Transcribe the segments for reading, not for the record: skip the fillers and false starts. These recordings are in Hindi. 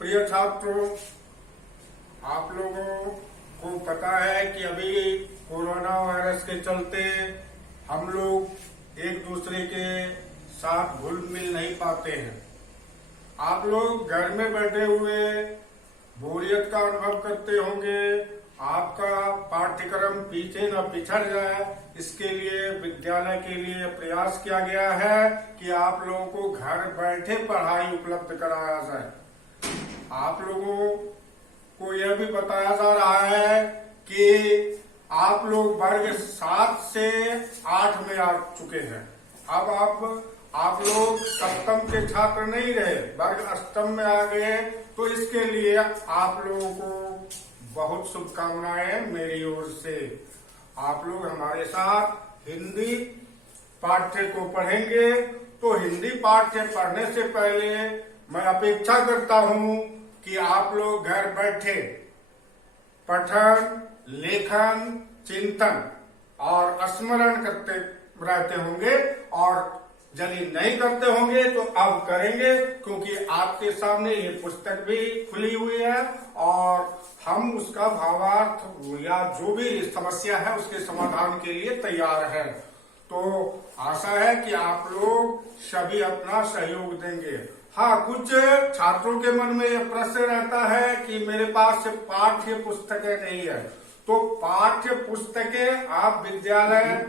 प्रिय छात्रों, आप लोगों को पता है कि अभी कोरोना वायरस के चलते हम लोग एक दूसरे के साथ घुल मिल नहीं पाते हैं। आप लोग घर में बैठे हुए बोरियत का अनुभव करते होंगे। आपका पाठ्यक्रम पीछे न पिछड़ जाए, इसके लिए विद्यालय के लिए प्रयास किया गया है कि आप लोगों को घर बैठे पढ़ाई उपलब्ध कराया जाए। आप लोगों को यह भी बताया जा रहा है कि आप लोग वर्ग 7 से 8 में आ चुके हैं। अब आप लोग सप्तम के छात्र नहीं रहे, वर्ग अष्टम में आ गए। तो इसके लिए आप लोगों को बहुत शुभकामनाएं मेरी ओर से। आप लोग हमारे साथ हिंदी पाठ्य को पढ़ेंगे। तो हिंदी पाठ्य पढ़ने से पहले मैं अपेक्षा करता हूं कि आप लोग घर बैठे पठन, लेखन, चिंतन और स्मरण करते रहते होंगे, और यदि नहीं करते होंगे तो अब करेंगे, क्योंकि आपके सामने ये पुस्तक भी खुली हुई है और हम उसका भावार्थ या जो भी समस्या है उसके समाधान के लिए तैयार है। तो आशा है कि आप लोग सभी अपना सहयोग देंगे। हाँ, कुछ छात्रों के मन में यह प्रश्न रहता है कि मेरे पास पाठ्य पुस्तकें नहीं है। तो पाठ्य पुस्तकें आप विद्यालय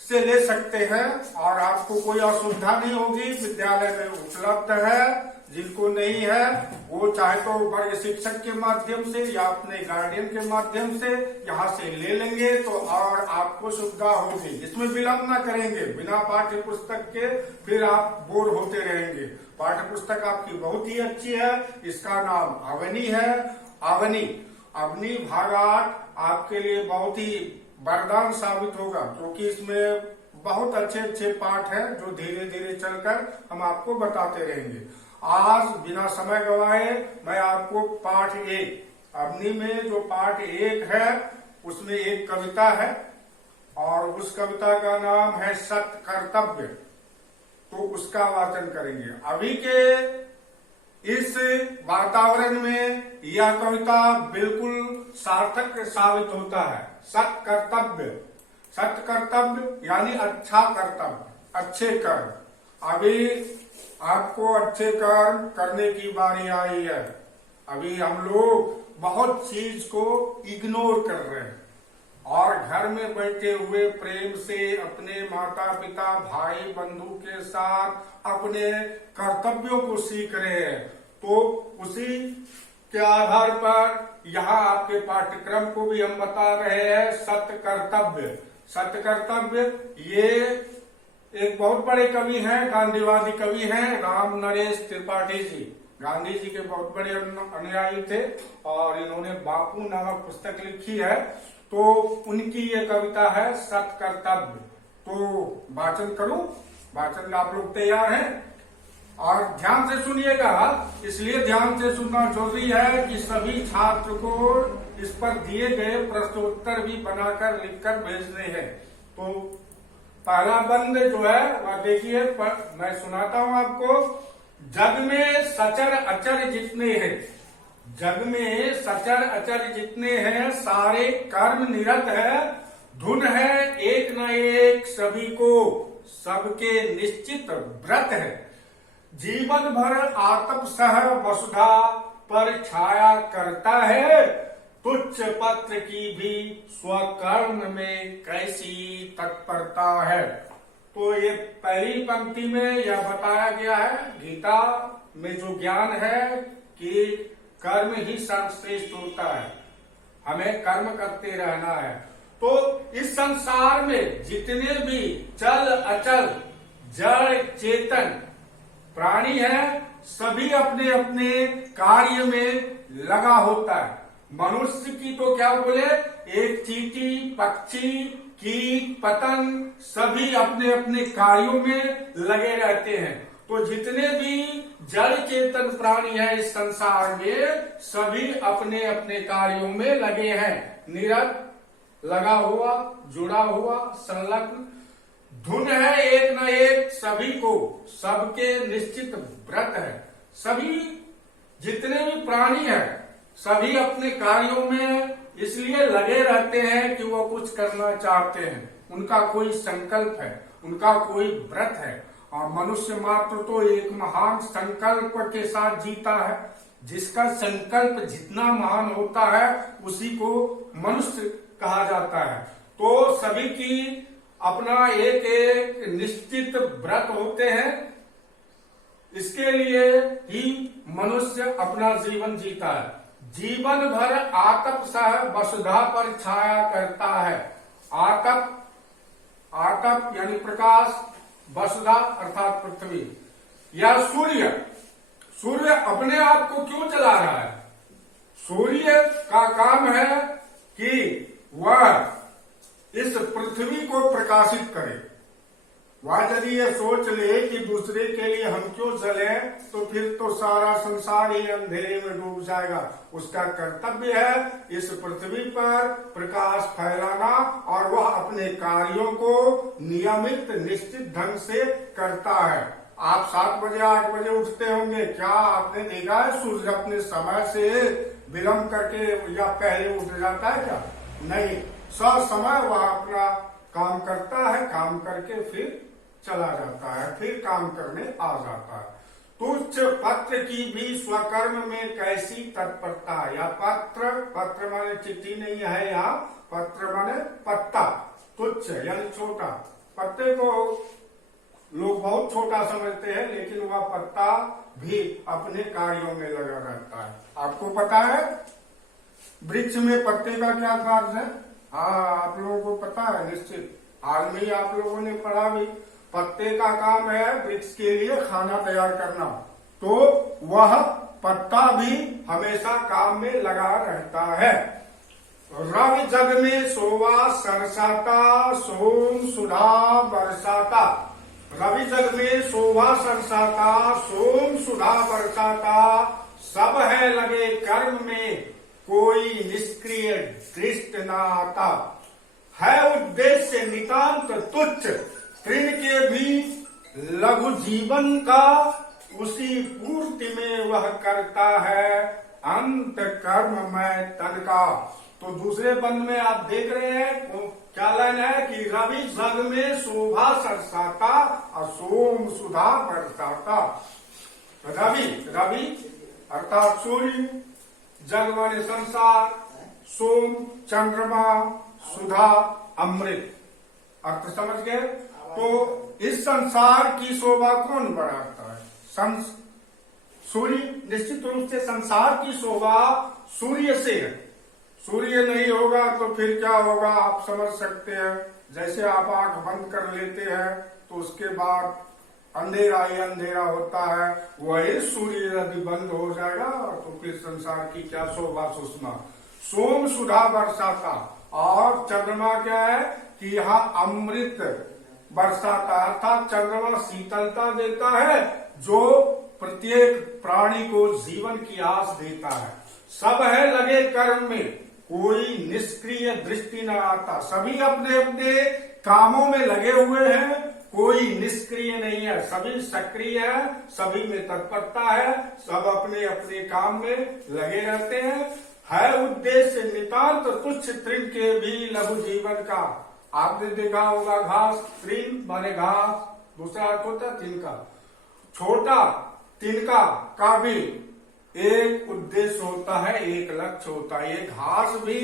से ले सकते हैं और आपको कोई असुविधा नहीं होगी, विद्यालय में उपलब्ध है। जिनको नहीं है वो चाहे तो वर्ग शिक्षक के माध्यम से या अपने गार्डियन के माध्यम से यहाँ से ले लेंगे, तो और आपको सुविधा होगी। इसमें विलम्ब न करेंगे, बिना पाठ्य पुस्तक के फिर आप बोर होते रहेंगे। पाठ्य पुस्तक आपकी बहुत ही अच्छी है, इसका नाम अवनी है। अवनी भाग 8 आपके लिए बहुत ही वरदान साबित होगा, क्योंकि इसमें बहुत अच्छे अच्छे पाठ हैं जो धीरे धीरे चलकर हम आपको बताते रहेंगे। आज बिना समय गवाए मैं आपको पाठ 1 अवनी में जो पाठ 1 है उसमें एक कविता है और उस कविता का नाम है सत्य कर्तव्य। तो उसका वाचन करेंगे। अभी के इस वातावरण में यह कविता बिल्कुल सार्थक साबित होता है। सत्य कर्तव्य यानी अच्छा कर्तव्य, अच्छे कर्म। अभी आपको अच्छे कर्म करने की बारी आई है। अभी हम लोग बहुत चीज को इग्नोर कर रहे हैं और घर में बैठे हुए प्रेम से अपने माता पिता भाई बंधु के साथ अपने कर्तव्यों को सीख रहे हैं। तो उसी के आधार पर यहाँ आपके पाठ्यक्रम को भी हम बता रहे हैं। सत्य कर्तव्य ये एक बहुत बड़े कवि हैं, गांधीवादी कवि हैं, राम नरेश त्रिपाठी जी। गांधी जी के बहुत बड़े अनुयायी थे और इन्होंने बापू नामक पुस्तक लिखी है। तो उनकी ये कविता है सत्य कर्तव्य। तो वाचन करूं? वाचन आप लोग तैयार हैं? और ध्यान से सुनिएगा, इसलिए ध्यान से सुनना जरूरी है कि सभी छात्र को इस पर दिए गए प्रश्नोत्तर भी बनाकर लिखकर भेजने हैं। तो पहला बंद जो है वह देखिए, मैं सुनाता हूं आपको। जग में सचर अचर जितने हैं, जग में सचर अचर जितने हैं, सारे कर्म निरत है। धुन है एक न एक सभी को, सबके निश्चित व्रत है। जीवन भर आतप सह वसुधा पर छाया करता है। तुच्छ पत्र की भी स्वकर्म में कैसी तत्परता है। तो ये पहली पंक्ति में यह बताया गया है, गीता में जो ज्ञान है कि कर्म ही सर्वश्रेष्ठ होता है, हमें कर्म करते रहना है। तो इस संसार में जितने भी चल अचल जड़ चेतन प्राणी है, सभी अपने अपने कार्य में लगा होता है। मनुष्य की तो क्या बोले, एक चींटी, पक्षी, कीट, पतंग सभी अपने अपने कार्यों में लगे रहते हैं। तो जितने भी जड़ चेतन प्राणी हैं इस संसार में, सभी अपने अपने कार्यों में लगे हैं, निरत, लगा हुआ, जुड़ा हुआ, संलग्न। धुन है एक न एक सभी को, सबके निश्चित व्रत है। सभी जितने भी प्राणी है, सभी अपने कार्यों में इसलिए लगे रहते हैं कि वो कुछ करना चाहते हैं, उनका कोई संकल्प है, उनका कोई व्रत है। और मनुष्य मात्र तो एक महान संकल्प के साथ जीता है। जिसका संकल्प जितना महान होता है उसी को मनुष्य कहा जाता है। तो सभी की अपना एक एक निश्चित व्रत होते हैं, इसके लिए ही मनुष्य अपना जीवन जीता है। जीवन भर आतप सह वसुधा पर छाया करता है। आतप, आतप यानी प्रकाश, वसुधा अर्थात पृथ्वी या सूर्य। सूर्य अपने आप को क्यों चला रहा है? सूर्य का काम है कि वह इस पृथ्वी को प्रकाशित करे। वह यदि ये सोच ले कि दूसरे के लिए हम क्यों जले, तो फिर तो सारा संसार ही अंधेरे में डूब जाएगा। उसका कर्तव्य है इस पृथ्वी पर प्रकाश फैलाना, और वह अपने कार्यों को नियमित निश्चित ढंग से करता है। आप 7 बजे 8 बजे उठते होंगे, क्या आपने देखा है सूर्य अपने समय से विलंब करके या पहले उठ जाता है क्या? नहीं, समय वह अपना काम करता है, काम करके फिर चला जाता है, फिर काम करने आ जाता है। तुच्छ पत्र की भी स्वकर्म में कैसी तत्परता। या पत्र, पत्र माने चिट्ठी नहीं है, यहाँ पत्र माने पत्ता। तुच्छ यानी छोटा। पत्ते को लोग बहुत छोटा समझते हैं, लेकिन वह पत्ता भी अपने कार्यों में लगा रहता है। आपको पता है वृक्ष में पत्ते का क्या कार्य है? हाँ, आप लोगों को पता है निश्चित, हाल में ही आप लोगों ने पढ़ा भी। पत्ते का काम है वृक्ष के लिए खाना तैयार करना, तो वह पत्ता भी हमेशा काम में लगा रहता है। रवि जग में सोवा सरसाता, सोम सुधा बरसाता। रवि जग में शोभा सरसाता, सोम सुधा बरसाता। सब है लगे कर्म में, कोई निष्क्रिय दृष्ट न आता। है उद्देश्य नितांत तुच्छ, तृण के भी लघु जीवन का। उसी पूर्ति में वह करता है अंत कर्म में तन का। तो दूसरे बंद में आप देख रहे हैं क्या लाइन है कि रवि जग में शोभा सरसाता और सोम सुधा बरसाता। रवि, रवि अर्थात सूर्य, जग माने संसार, सोम चंद्रमा, सुधा अमृत। अर्थ समझ गए? तो इस संसार की शोभा कौन बढ़ाता है? सूर्य। निश्चित रूप से संसार की शोभा सूर्य से है। सूर्य नहीं होगा तो फिर क्या होगा आप समझ सकते हैं। जैसे आप आंख बंद कर लेते हैं तो उसके बाद अंधेरा ही अंधेरा होता है, वही सूर्य यदि बंद हो जाएगा तो फिर संसार की क्या शोभा सुषमा। सोम सुधा बरसाता, और चंद्रमा क्या है कि यहाँ अमृत बरसाता, अर्थात चंद्रमा शीतलता देता है जो प्रत्येक प्राणी को जीवन की आस देता है। सब है लगे कर्म में, कोई निष्क्रिय दृष्टि न आता। सभी अपने अपने कामों में लगे हुए हैं, कोई निष्क्रिय नहीं है, सभी सक्रिय है, सभी में तत्परता है, सब अपने अपने काम में लगे रहते हैं। है उद्देश्य नितांत तुच्छ, तृण के भी लघु जीवन का। आपने देखा होगा घास, तृण माने घास, दूसरा अर्थ होता है तिनका। छोटा तिनका का भी एक उद्देश्य होता है, एक लक्ष्य होता है। ये घास भी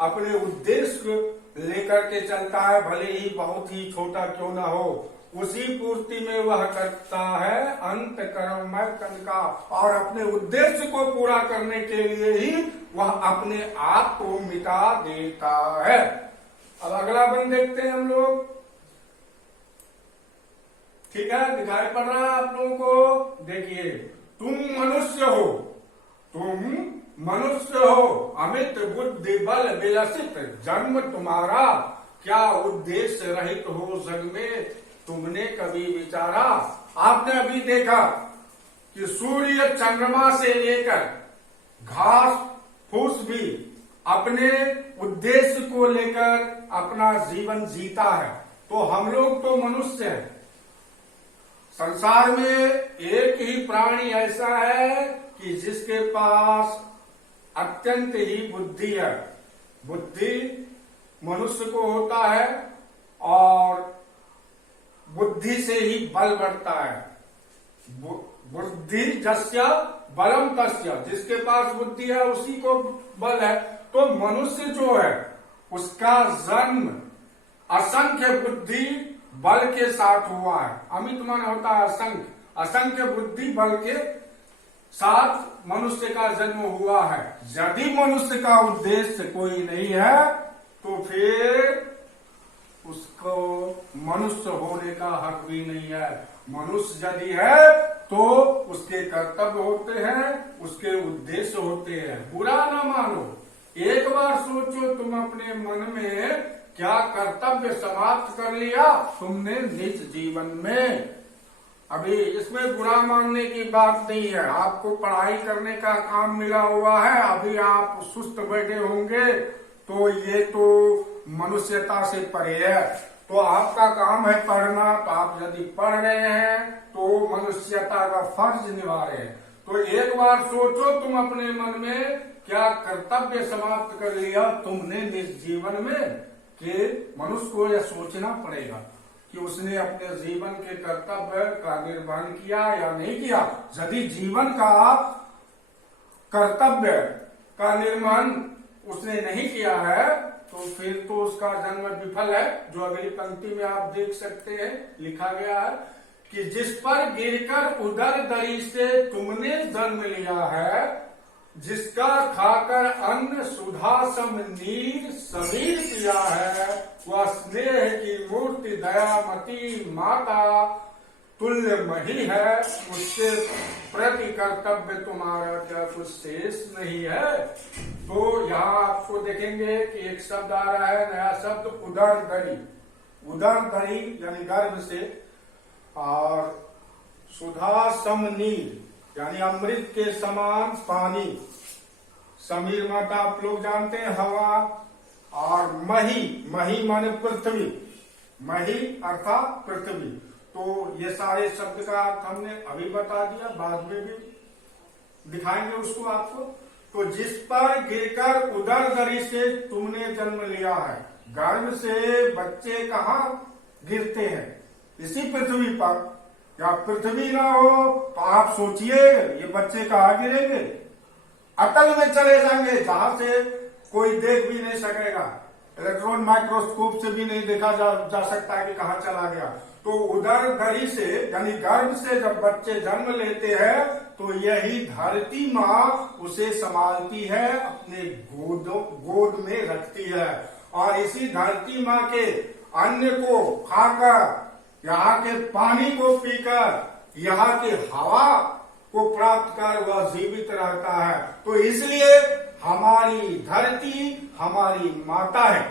अपने उद्देश्य लेकर के चलता है, भले ही बहुत ही छोटा क्यों ना हो। उसी पूर्ति में वह करता है अंत कर्ममय तन का, और अपने उद्देश्य को पूरा करने के लिए ही वह अपने आप को मिटा देता है। अब अगला बंद देखते हैं हम लोग। ठीक है, दिखाई पड़ रहा है आप लोगों को? देखिए, तुम मनुष्य हो, तुम मनुष्य हो, अमित बुद्धि बल विलसित जन्म तुम्हारा। क्या उद्देश्य रहित हो जग में, तुमने कभी विचारा? आपने अभी देखा कि सूर्य चंद्रमा से लेकर घास फूस भी अपने उद्देश्य को लेकर अपना जीवन जीता है। तो हम लोग तो मनुष्य हैं। संसार में एक ही प्राणी ऐसा है कि जिसके पास अत्यंत ही बुद्धि है, बुद्धि मनुष्य को होता है और बुद्धि से ही बल बढ़ता है। बुद्धि जस्य बलम तस्य, जिसके पास बुद्धि है उसी को बल है। तो मनुष्य जो है उसका जन्म असंख्य बुद्धि बल के साथ हुआ है। अमित मन होता है असंख्य, असंख्य बुद्धि बल के साथ मनुष्य का जन्म हुआ है। यदि मनुष्य का उद्देश्य कोई नहीं है तो फिर उसको मनुष्य होने का हक भी नहीं है। मनुष्य यदि है तो उसके कर्तव्य होते हैं, उसके उद्देश्य होते हैं। बुरा ना मानो, एक बार सोचो तुम अपने मन में क्या कर्तव्य समाप्त कर लिया तुमने निज जीवन में। अभी इसमें बुरा मानने की बात नहीं है। आपको पढ़ाई करने का काम मिला हुआ है, अभी आप सुस्त बैठे होंगे तो ये तो मनुष्यता से परे है। तो आपका काम है पढ़ना, तो आप यदि पढ़ रहे हैं तो मनुष्यता का फर्ज निभा रहे हैं। तो एक बार सोचो तुम अपने मन में क्या कर्तव्य समाप्त कर लिया तुमने निज जीवन में, कि मनुष्य को यह सोचना पड़ेगा कि उसने अपने जीवन के कर्तव्य का निर्वहन किया या नहीं किया। यदि जीवन का कर्तव्य का निर्वहन उसने नहीं किया है तो फिर तो उसका जन्म विफल है। जो अगली पंक्ति में आप देख सकते हैं लिखा गया है कि जिस पर गिरकर उदर दरी से तुमने जन्म लिया है, जिसका खाकर अन्न सुधा सम नीर समीर पिया है, वह स्नेह की मूर्ति दयामती माता तुल्य मही है। उसके प्रति कर्तव्य तुम्हारा क्या कुछ शेष नहीं है। तो यहाँ आपको देखेंगे कि एक शब्द आ रहा है, नया शब्द उदर दरी। उदर दरी यानी गर्भ से, और सुधा सम नीर यानी अमृत के समान पानी, समीर माता आप लोग जानते हैं हवा, और मही, मही माने पृथ्वी, मही अर्थात पृथ्वी। तो ये सारे शब्द का अर्थ हमने अभी बता दिया, बाद में भी दिखाएंगे उसको आपको। तो जिस पर गिरकर उदर दरी से तुमने जन्म लिया है, गर्भ से बच्चे कहाँ गिरते हैं? इसी पृथ्वी पर। या पृथ्वी ना हो तो आप सोचिए ये बच्चे कहाँ गिरेंगे? अतल में चले जाएंगे जहां से कोई देख भी नहीं सकेगा, इलेक्ट्रॉन माइक्रोस्कोप से भी नहीं देखा जा सकता है कि कहाँ चला गया। तो उदर दरी से यानी गर्भ से जब बच्चे जन्म लेते हैं तो यही धरती माँ उसे संभालती है, अपने गोद में रखती है, और इसी धरती माँ के अन्न को खाकर, यहाँ के पानी को पीकर, यहाँ की हवा को प्राप्त कर वह जीवित रहता है। तो इसलिए हमारी धरती हमारी माता है।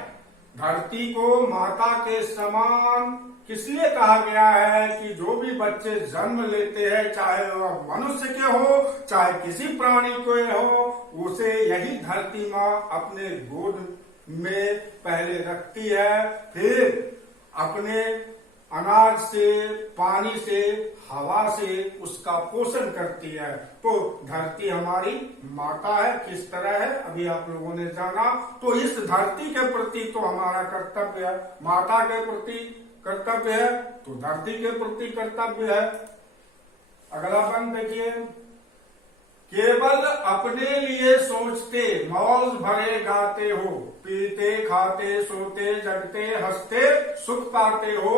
धरती को माता के समान किसलिए कहा गया है कि जो भी बच्चे जन्म लेते हैं, चाहे वह मनुष्य के हो चाहे किसी प्राणी के हो, उसे यही धरती माँ अपने गोद में पहले रखती है, फिर अपने अनाज से, पानी से, हवा से उसका पोषण करती है। तो धरती हमारी माता है। किस तरह है अभी आप लोगों ने जाना। तो इस धरती के प्रति तो हमारा कर्तव्य है, माता के प्रति कर्तव्य है तो धरती के प्रति कर्तव्य है। अगला बंद देखिए, केवल अपने लिए सोचते मौज भरे गाते हो, पीते खाते सोते जगते हंसते सुख पाते हो,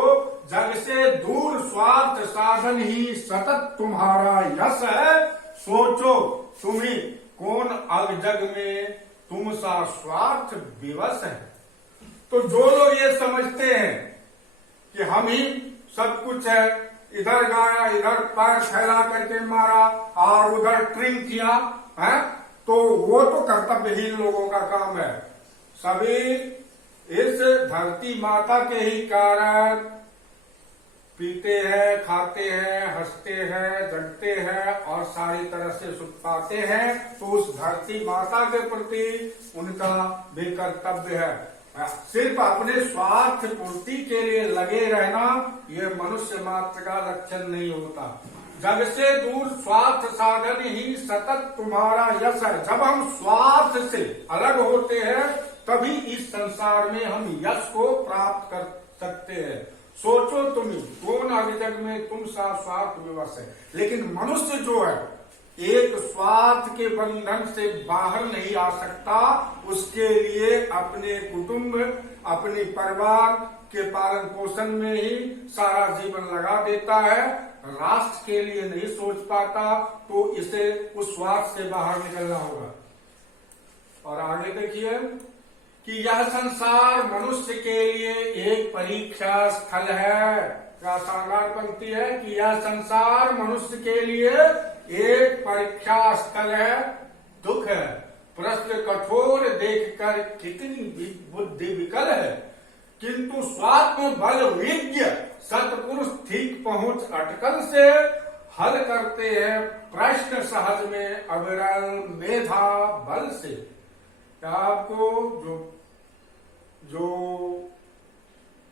जग से दूर स्वार्थ साधन ही सतत तुम्हारा यश है। सोचो तुम्ही कौन अग जग में तुम सा स्वार्थ विवश है। तो जो लोग ये समझते हैं कि हम ही सब कुछ है, इधर गाया इधर पैर फैला करके मारा और उधर ट्रिम किया है, तो वो तो कर्तव्यहीन लोगों का काम है। सभी इस धरती माता के ही कारण पीते हैं, खाते हैं, हंसते हैं, जगते हैं और सारी तरह से सुख पाते हैं। तो उस धरती माता के प्रति उनका भी कर्तव्य है। सिर्फ अपने स्वार्थ पूर्ति के लिए लगे रहना ये मनुष्य मात्र का लक्षण नहीं होता। जग से दूर स्वार्थ साधन ही सतत तुम्हारा यश है। जब हम स्वार्थ से अलग होते हैं तभी इस संसार में हम यश को प्राप्त कर सकते हैं। सोचो तुम ही, कौन आगे जग में तुम सा स्वार्थ विवश है। लेकिन मनुष्य जो है एक स्वार्थ के बंधन से बाहर नहीं आ सकता। उसके लिए अपने कुटुंब, अपने परिवार के पालन पोषण में ही सारा जीवन लगा देता है, राष्ट्र के लिए नहीं सोच पाता। तो इसे उस स्वार्थ से बाहर निकलना होगा। और आगे देखिए कि यह संसार मनुष्य के लिए एक परीक्षा स्थल है। क्या शानदार पंक्ति है कि यह संसार मनुष्य के लिए एक परीक्षा स्थल है, दुख है, प्रश्न कठोर देखकर कितनी बुद्धि विकल है, किंतु स्वात्म बल विज्ञ सतपुरुष ठीक पहुंच अटकल से हल करते हैं प्रश्न सहज में अविरल मेधा बल से। आपको जो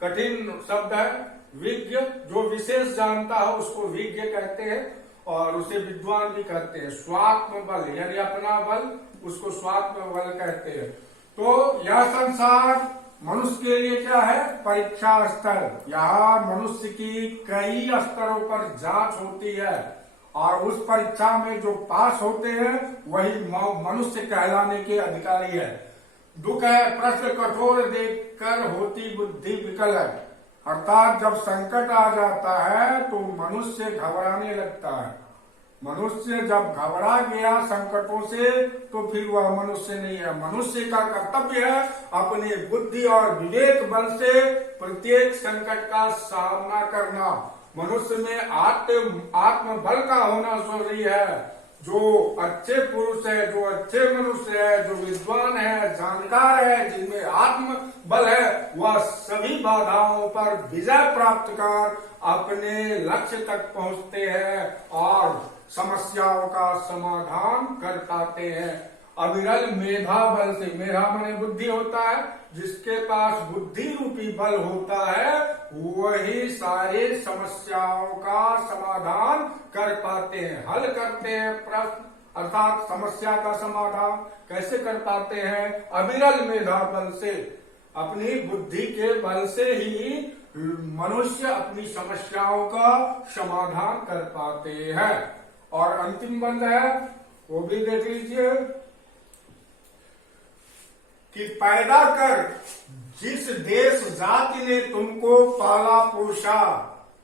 कठिन शब्द है विज्ञ, जो विशेष जानता है उसको विज्ञ कहते हैं और उसे विद्वान भी कहते हैं। स्वात्म बल यानी अपना बल, उसको स्वात्म बल कहते हैं। तो यह संसार मनुष्य के लिए क्या है? परीक्षा स्थल। यहाँ मनुष्य की कई स्तरों पर जांच होती है और उस परीक्षा में जो पास होते हैं वही मनुष्य कहलाने के अधिकारी है। दुख है, प्रश्न कठोर देखकर होती बुद्धि विकल है। अर्थात जब संकट आ जाता है तो मनुष्य घबराने लगता है। मनुष्य जब घबरा गया संकटों से तो फिर वह मनुष्य नहीं है। मनुष्य का कर्तव्य है अपने बुद्धि और विवेक बल से प्रत्येक संकट का सामना करना। मनुष्य में आत्म बल का होना जरूरी है। जो अच्छे पुरुष है, जो अच्छे मनुष्य है, जो विद्वान है, जानकार है, जिनमें आत्म बल है, वह सभी बाधाओं पर विजय प्राप्त कर अपने लक्ष्य तक पहुंचते हैं और समस्याओं का समाधान कर पाते हैं। अविरल मेधा बल से, मेधा माने बुद्धि होता है, जिसके पास बुद्धि रूपी बल होता है वही सारे समस्याओं का समाधान कर पाते हैं, हल करते हैं प्रश्न, अर्थात समस्या का समाधान कैसे कर पाते हैं? अविरल मेधा बल से, अपनी बुद्धि के बल से ही मनुष्य अपनी समस्याओं का समाधान कर पाते हैं। और अंतिम बंद है वो भी देख लीजिए कि पैदा कर जिस देश जाति ने तुमको पाला पोषा,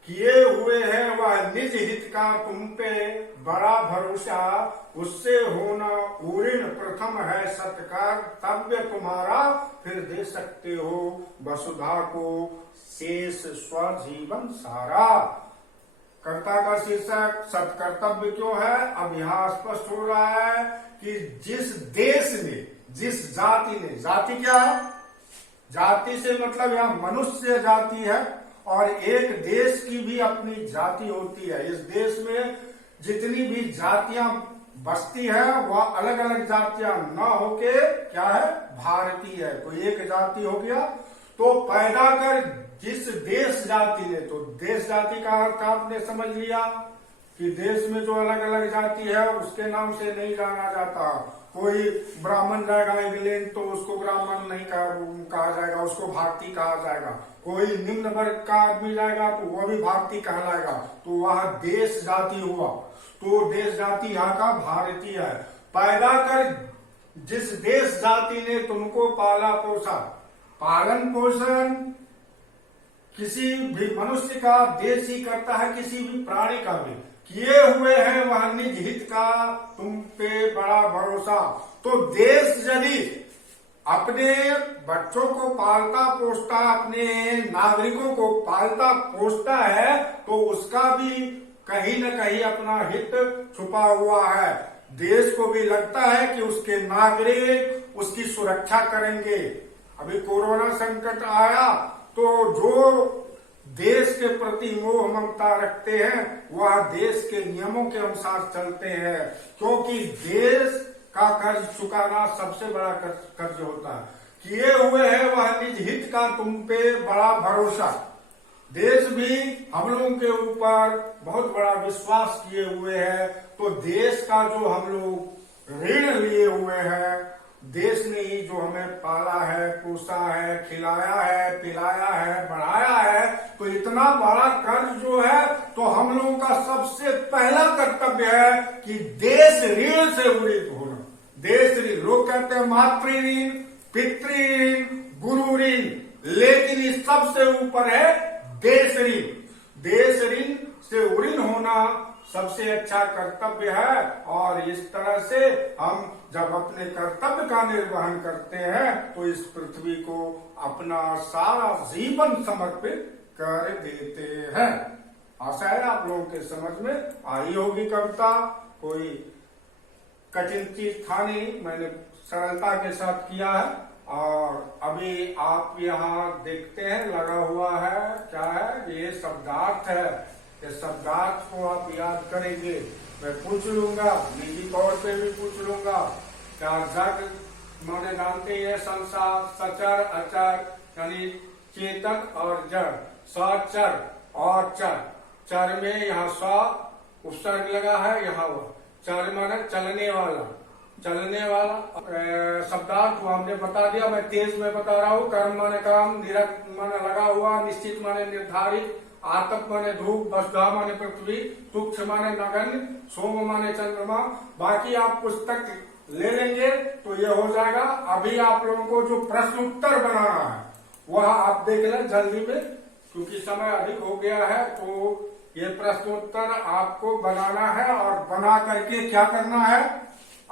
किए हुए हैं वह निज हित का तुम पे बड़ा भरोसा, उससे होना ऊऋण प्रथम है सत्कार तव्य तुम्हारा, फिर दे सकते हो वसुधा को शेष स्वजीवन सारा। कर्ता का शीर्षक सत्कर्तव्य क्यों है? अब यहाँ स्पष्ट हो रहा है कि जिस देश में, जिस जाति ने, जाति क्या है? जाति से मतलब यहाँ मनुष्य जाति है और एक देश की भी अपनी जाति होती है। इस देश में जितनी भी जातियां बसती है वह अलग अलग जातियां न होके क्या है? भारतीय है। तो एक जाति हो गया। तो पैदा कर जिस देश जाति ने, तो देश जाति का अर्थ आपने समझ लिया कि देश में जो अलग अलग जाति है उसके नाम से नहीं जाना जाता। कोई ब्राह्मण जाएगा इंग्लैंड तो उसको ब्राह्मण नहीं कहा जाएगा, उसको भारतीय कहा जाएगा। कोई निम्न वर्ग का आदमी जाएगा तो वह भी भारतीय कहलाएगा। तो वह देश जाति हुआ। तो देश जाति यहाँ का भारतीय है। पैदा कर जिस देश जाति ने तुमको पाला पोसा, पालन पोषण किसी भी मनुष्य का देश ही करता है, किसी भी प्राणी का भी। किए हुए हैं वह निज हित का तुम पे बड़ा भरोसा। तो देश यदि अपने बच्चों को पालता पोसता, अपने नागरिकों को पालता पोसता है तो उसका भी कहीं न कहीं अपना हित छुपा हुआ है। देश को भी लगता है कि उसके नागरिक उसकी सुरक्षा करेंगे। अभी कोरोना संकट आया तो जो देश के प्रति मोह ममता रखते हैं वह देश के नियमों के अनुसार चलते हैं, क्योंकि देश का कर्ज चुकाना सबसे बड़ा कर्ज होता है। किए हुए है वह निज हित का तुम पे बड़ा भरोसा। देश भी हम लोगों के ऊपर बहुत बड़ा विश्वास किए हुए है। तो देश का जो हम लोग ऋण लिए हुए हैं, देश ने ही जो हमें पाला है, पोसा है, खिलाया है, पिलाया है, बढ़ाया है, तो इतना बड़ा कर्ज जो है, तो हम लोगों का सबसे पहला कर्तव्य है कि देश ऋण से उड़ित होना। देश ऋण, लोग कहते हैं मातृ ऋण, पितृ ऋण, गुरु ऋण, लेकिन इस सबसे ऊपर है देश ऋण। देश ऋण से उड़िन होना सबसे अच्छा कर्तव्य है। और इस तरह से हम जब अपने कर्तव्य का निर्वहन करते हैं तो इस पृथ्वी को अपना सारा जीवन समर्पित कर देते हैं। आशा है आप लोगों के समझ में आई होगी कविता। कोई कठिन चीज था नहीं, मैंने सरलता के साथ किया है। और अभी आप यहाँ देखते हैं लगा हुआ है, क्या है ये शब्दार्थ है। ये शब्दार्थ को आप याद करेंगे। मैं पूछ लूंगा, निजी तौर पे भी पूछ लूंगा। क्या जग माने जानते हैं संसार, सचर अचर यानी चेतन और जड़, सचर और चर। चर में यहाँ स उपसर्ग लगा है, यहाँ चर माने चलने वाला, चलने वाला शब्दार्थ को हमने बता दिया। मैं तेज में बता रहा हूँ। कर्म माने काम, निरत माने लगा हुआ, निश्चित माने निर्धारित, आतप माने धूप, वसुधा माने पृथ्वी, तुक्ष माने नगण्य, सोम माने चंद्रमा। बाकी आप पुस्तक ले लेंगे तो ये हो जाएगा। अभी आप लोगों को जो प्रश्न उत्तर बनाना है वह आप देख लें जल्दी में, क्योंकि समय अधिक हो गया है। तो ये प्रश्नोत्तर आपको बनाना है और बना करके क्या करना है,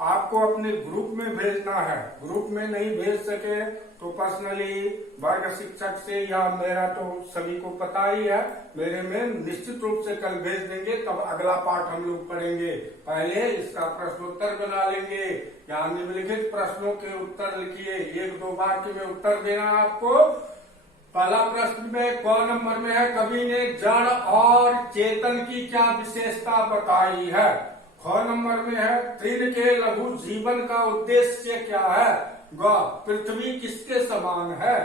आपको अपने ग्रुप में भेजना है। ग्रुप में नहीं भेज सके तो पर्सनली वर्ग शिक्षक से, या मेरा तो सभी को पता ही है, मेरे में निश्चित रूप से कल भेज देंगे। तब अगला पाठ हम लोग पढ़ेंगे। पहले इसका प्रश्नोत्तर बना लेंगे, या निम्नलिखित प्रश्नों के उत्तर लिखिए। 1-2 वाक्य में उत्तर देना है आपको। पहला प्रश्न में क नंबर में है, कवि ने जड़ और चेतन की क्या विशेषता बताई है। ख नंबर में है, तृण के लघु जीवन का उद्देश्य क्या है। ग पृथ्वी किसके समान है।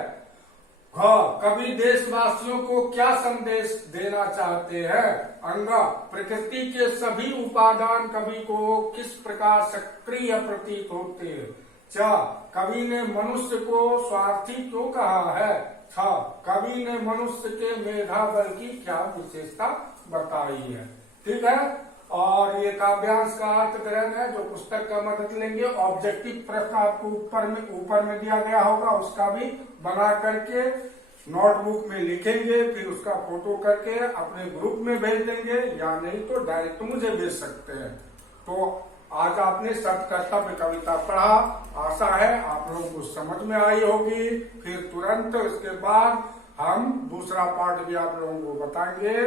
घ कवि देशवासियों को क्या संदेश देना चाहते हैं। अंग प्रकृति के सभी उपादान कवि को किस प्रकार सक्रिय प्रतीत होते हैं। च कवि ने मनुष्य को स्वार्थी क्यों कहा है। छ कवि ने मनुष्य के मेधा बल की क्या विशेषता बताई है। ठीक है। और ये काव्यांश का अर्थ ग्रहण है, जो पुस्तक का मदद लेंगे। ऑब्जेक्टिव प्रश्न आपको ऊपर में दिया गया होगा, उसका भी बना करके नोटबुक में लिखेंगे, फिर उसका फोटो करके अपने ग्रुप में भेज देंगे, या नहीं तो डायरेक्ट मुझे भेज सकते हैं। तो आज आपने सत कर्तव्य कविता पढ़ा। आशा है आप लोगों को समझ में आई होगी। फिर तुरंत उसके बाद हम दूसरा पाठ भी आप लोगों को बताएंगे।